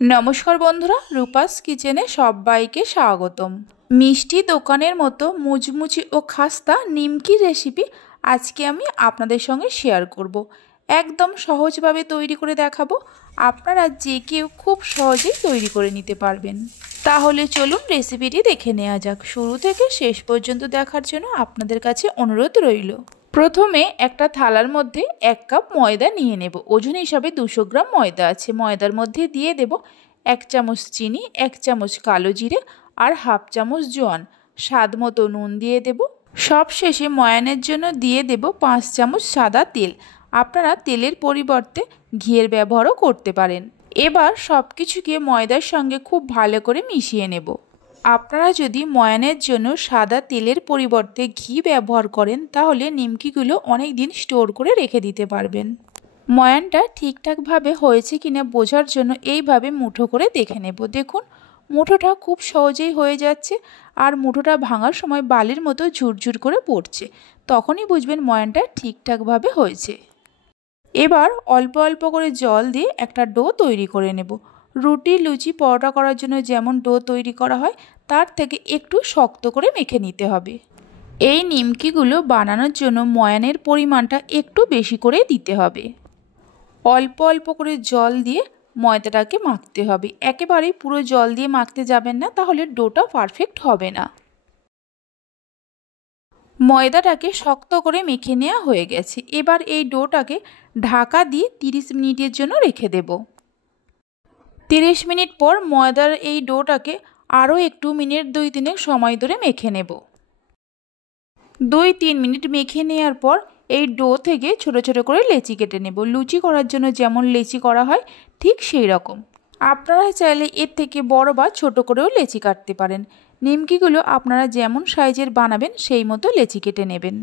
নমস্কার বন্ধুরা, রূপাস কিচেনে সবাইকে স্বাগতম। মিষ্টি দোকানের মতো মুচমুচি ও খাস্তা নিমকি রেসিপি আজকে আমি আপনাদের সঙ্গে শেয়ার করব। একদম সহজভাবে তৈরি করে দেখাবো। আপনারা যে কেউ খুব সহজেই তৈরি করে নিতে পারবেন। তাহলে চলুন রেসিপিটি দেখে নেওয়া যাক। শুরু থেকে শেষ পর্যন্ত দেখার জন্য আপনাদের কাছে অনুরোধ রইল। প্রথমে একটা থালার মধ্যে 1 কাপ ময়দা নিয়ে নেব। ওজন হিসাবে 200 গ্রাম ময়দা আছে। ময়দার মধ্যে দিয়ে দেব 1 চামচ চিনি, 1 চামচ কালো জিরে আর হাফ চামচ জোয়ান। স্বাদ মতো নুন দিয়ে দেব। সবশেষে ময়ানের জন্য দিয়ে দেব 5 চামচ সাদা তেল। আপনারা তেলের পরিবর্তে ঘিয়ের ব্যবহারও করতে পারেন। এবার সব কিছুকে ময়দার সঙ্গে খুব ভালো করে মিশিয়ে নেব। আপনারা যদি ময়ানের জন্য সাদা তেলের পরিবর্তে ঘি ব্যবহার করেন তাহলে নিমকিগুলো অনেক দিন স্টোর করে রেখে দিতে পারবেন। ময়ানটা ঠিকঠাকভাবে হয়েছে কিনা বোঝার জন্য এইভাবে মুঠো করে দেখে নেব। দেখুন মুঠোটা খুব সহজেই হয়ে যাচ্ছে আর মুঠোটা ভাঙার সময় বালির মতো ঝুরঝুর করে পড়ছে। তখনই বুঝবেন ময়ানটা ঠিকঠাকভাবে হয়েছে। এবার অল্প অল্প করে জল দিয়ে একটা ডো তৈরি করে নেব। রুটি, লুচি, পরোটা করার জন্য যেমন ডো তৈরি করা হয় তার থেকে একটু শক্ত করে মেখে নিতে হবে। এই নিমকিগুলো বানানোর জন্য ময়ানের পরিমাণটা একটু বেশি করে দিতে হবে। অল্প অল্প করে জল দিয়ে ময়দাটাকে মাখতে হবে। একেবারেই পুরো জল দিয়ে মাখতে যাবেন না, তাহলে ডোটা পারফেক্ট হবে না। ময়দাটাকে শক্ত করে মেখে নেওয়া হয়ে গেছে। এবার এই ডোটাকে ঢাকা দিয়ে 30 মিনিটের জন্য রেখে দেব। 30 মিনিট পর ময়দার এই ডোটাকে আরও একটু মিনিট 2-3 সময় ধরে মেখে নেব। 2-3 মিনিট মেখে নেওয়ার পর এই ডো থেকে ছোট ছোট করে লেচি কেটে নেব। লুচি করার জন্য যেমন লেচি করা হয় ঠিক সেই রকম। আপনারা চাইলে এর থেকে বড় বা ছোট করেও লেচি কাটতে পারেন। নিমকিগুলো আপনারা যেমন সাইজের বানাবেন সেই মতো লেচি কেটে নেবেন।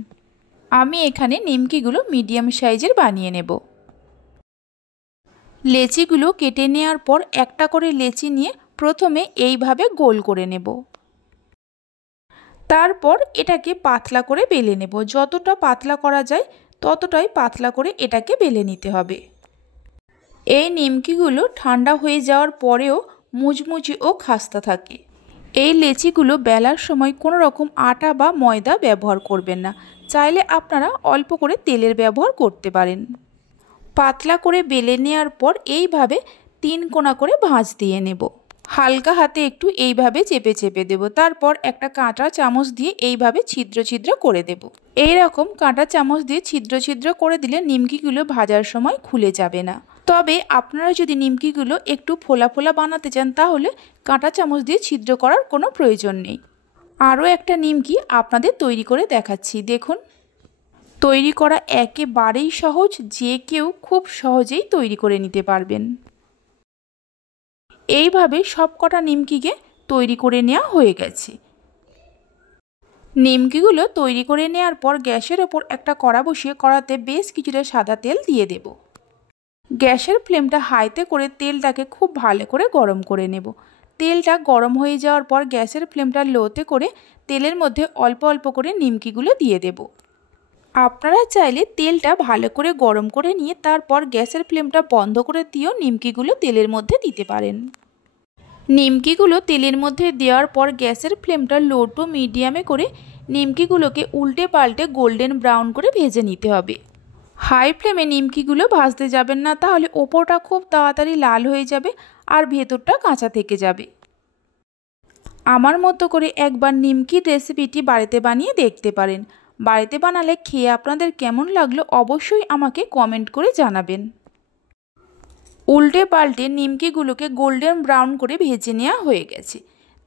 আমি এখানে নিমকিগুলো মিডিয়াম সাইজের বানিয়ে নেব। লেচিগুলো কেটে নেওয়ার পর একটা করে লেচি নিয়ে প্রথমে এইভাবে গোল করে নেব। তারপর এটাকে পাতলা করে বেলে নেব। যতটা পাতলা করা যায় ততটাই পাতলা করে এটাকে বেলে নিতে হবে। এই নিমকিগুলো ঠান্ডা হয়ে যাওয়ার পরেও মুচমুচে ও খাস্তা থাকে। এই লেচিগুলো বেলার সময় কোনো রকম আটা বা ময়দা ব্যবহার করবেন না। চাইলে আপনারা অল্প করে তেলের ব্যবহার করতে পারেন। পাতলা করে বেলে নেওয়ার পর এইভাবে 3 কোণা করে ভাঁজ দিয়ে নেব। হালকা হাতে একটু এইভাবে চেপে চেপে দেব। তারপর একটা কাঁটা চামচ দিয়ে এইভাবে ছিদ্র ছিদ্র করে দেব। এইরকম কাঁটা চামচ দিয়ে ছিদ্র ছিদ্র করে দিলে নিমকিগুলো ভাজার সময় খুলে যাবে না। তবে আপনারা যদি নিমকিগুলো একটু ফোলা ফোলা বানাতে চান তাহলে কাঁটা চামচ দিয়ে ছিদ্র করার কোনো প্রয়োজন নেই। আরও একটা নিমকি আপনাদের তৈরি করে দেখাচ্ছি। দেখুন তৈরি করা একেবারেই সহজ, যে কেউ খুব সহজেই তৈরি করে নিতে পারবেন। এইভাবে সব কটা নিমকিকে তৈরি করে নেওয়া হয়ে গেছে। নিমকিগুলো তৈরি করে নেওয়ার পর গ্যাসের ওপর একটা কড়া বসিয়ে কড়াতে বেশ কিছুটা সাদা তেল দিয়ে দেব। গ্যাসের ফ্লেমটা হাইতে করে তেলটাকে খুব ভালো করে গরম করে নেব। তেলটা গরম হয়ে যাওয়ার পর গ্যাসের ফ্লেমটা লোতে করে তেলের মধ্যে অল্প অল্প করে নিমকিগুলো দিয়ে দেব। আপনারা চাইলে তেলটা ভালো করে গরম করে নিয়ে তারপর গ্যাসের ফ্লেমটা বন্ধ করে দিয়েও নিমকিগুলো তেলের মধ্যে দিতে পারেন। নিমকিগুলো তেলের মধ্যে দেওয়ার পর গ্যাসের ফ্লেমটা লো টু মিডিয়ামে করে নিমকিগুলোকে উল্টে পাল্টে গোল্ডেন ব্রাউন করে ভেজে নিতে হবে। হাই ফ্লেমে নিমকিগুলো ভাজতে যাবেন না, তাহলে ওপরটা খুব তাড়াতাড়ি লাল হয়ে যাবে আর ভেতরটা কাঁচা থেকে যাবে। আমার মতো করে একবার নিমকির রেসিপিটি বাড়িতে বানিয়ে দেখতে পারেন। বাড়িতে বানালে খেয়ে আপনাদের কেমন লাগলো অবশ্যই আমাকে কমেন্ট করে জানাবেন। উল্টে পাল্টে নিমকিগুলোকে গোল্ডেন ব্রাউন করে ভেজে নেওয়া হয়ে গেছে।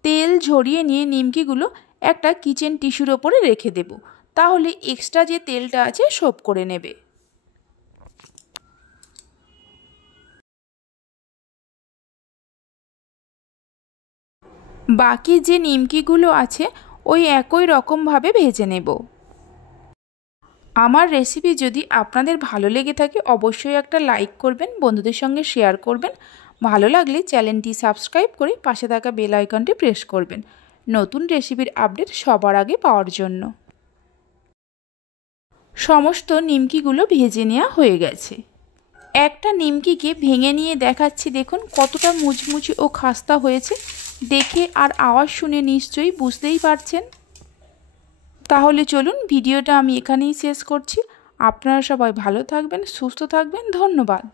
তেল ঝরিয়ে নিয়ে নিমকিগুলো একটা কিচেন টিস্যুর ওপরে রেখে দেব। তাহলে এক্সট্রা যে তেলটা আছে সোপ করে নেবে। বাকি যে নিমকিগুলো আছে ওই একই রকমভাবে ভেজে নেব। আমার রেসিপি যদি আপনাদের ভালো লেগে থাকে অবশ্যই একটা লাইক করবেন, বন্ধুদের সঙ্গে শেয়ার করবেন। ভালো লাগলে চ্যানেলটি সাবস্ক্রাইব করে পাশে থাকা বেল আইকনটি প্রেস করবেন নতুন রেসিপির আপডেট সবার আগে পাওয়ার জন্য। সমস্ত নিমকিগুলো ভেজে নেওয়া হয়ে গেছে। একটা নিমকিকে ভেঙে নিয়ে দেখাচ্ছি, দেখুন কতটা মুচমুচে ও খাস্তা হয়েছে। দেখে আর আওয়াজ শুনে নিশ্চয়ই বুঝতেই পারছেন। তাহলে চলুন ভিডিওটা আমি এখানেই শেষ করছি। আপনারা সবাই ভালো থাকবেন, সুস্থ থাকবেন। ধন্যবাদ।